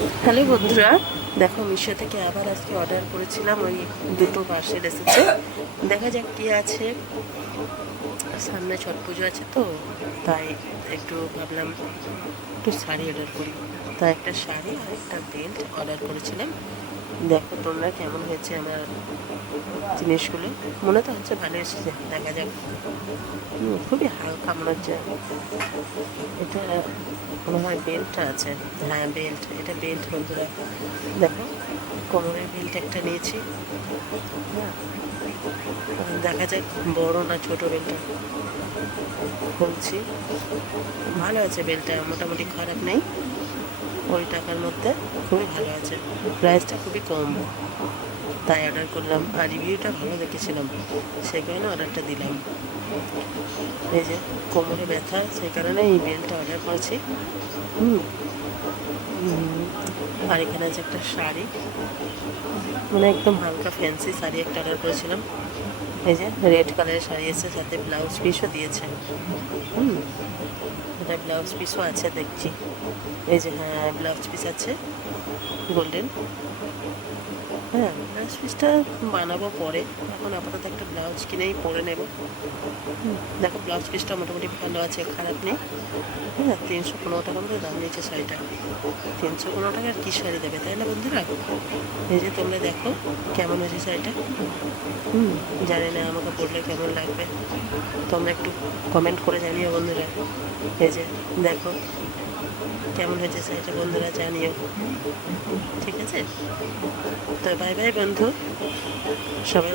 Hello বন্ধুরা, দেখো মিশো থেকে আবার আজকে অর্ডার করেছিলাম, ওই দুটো পার্সেল এসেছে। দেখা যাক কি আছে। সামনে ছট পুজো আছে তো, তাই একটু ভাবলাম একটু শাড়ি অর্ডার করি। তাই একটা শাড়ি আর একটা বেল্ট অর্ডার করেছিলাম। দেখো তোমরা কেমন হয়েছে আমার জিনিসগুলো। মনে তো হচ্ছে ভালো এসেছে, দেখা যাক। খুবই হালকা মনে হচ্ছে। এটা মনে হয় বেল্টটা আছে। হ্যাঁ, বেল্ট, এটা বেল্ট বন্ধুরা। দেখো, কোমরের বেল্ট একটা নিয়েছি। হ্যাঁ, দেখা যাক বড় না ছোট বেল্টটা। খুলছি। ভালো আছে বেল্টটা, মোটামুটি খারাপ নেই। ওই টাকার মধ্যে খুবই ভালো আছে। প্রাইসটা খুবই কম, তাই অর্ডার করলাম। আর রিভিউটা ভালো দেখেছিলাম, সেই কারণে অর্ডারটা দিলাম। এই যে কোমরে ব্যথা, সেই কারণে এই বেল্টটা অর্ডার করেছি। হুম আর এখানে আছে একটা শাড়ি, মানে একদম হালকা ফ্যান্সি শাড়ি একটা অর্ডার করেছিলাম। এই যে রেড কালারের শাড়ি এসেছে, সাথে ব্লাউজ পিসও দিয়েছে। হুম এটা ব্লাউজ পিসও আছে দেখছি। এই যে, হ্যাঁ, ব্লাউজ পিস আছে গোল্ডেন। হ্যাঁ, ব্লাউজ পিসটা বানাবো পরে, এখন আপাতত একটা ব্লাউজ কিনেই পরে নেব। দেখো ব্লাউজ পিসটা মোটামুটি ভালো আছে, খারাপ নেই। হ্যাঁ, 315 টাকা মতো দাম নিয়েছে শাড়িটা। 315 টাকার কী শাড়ি দেবে, তাই না বন্ধুরা? এই যে তোমরা দেখো কেমন হয়েছে শাড়িটা। জানি না, আমাকে পরলে কেমন লাগবে। তোমরা একটু কমেন্ট করে জানিও বন্ধুরা। এই যে দেখো কেমন হয়েছে শাড়িটা, বন্ধুরা জানিও। ঠিক আছে, তো বাই বাই বন্ধু, সবাই।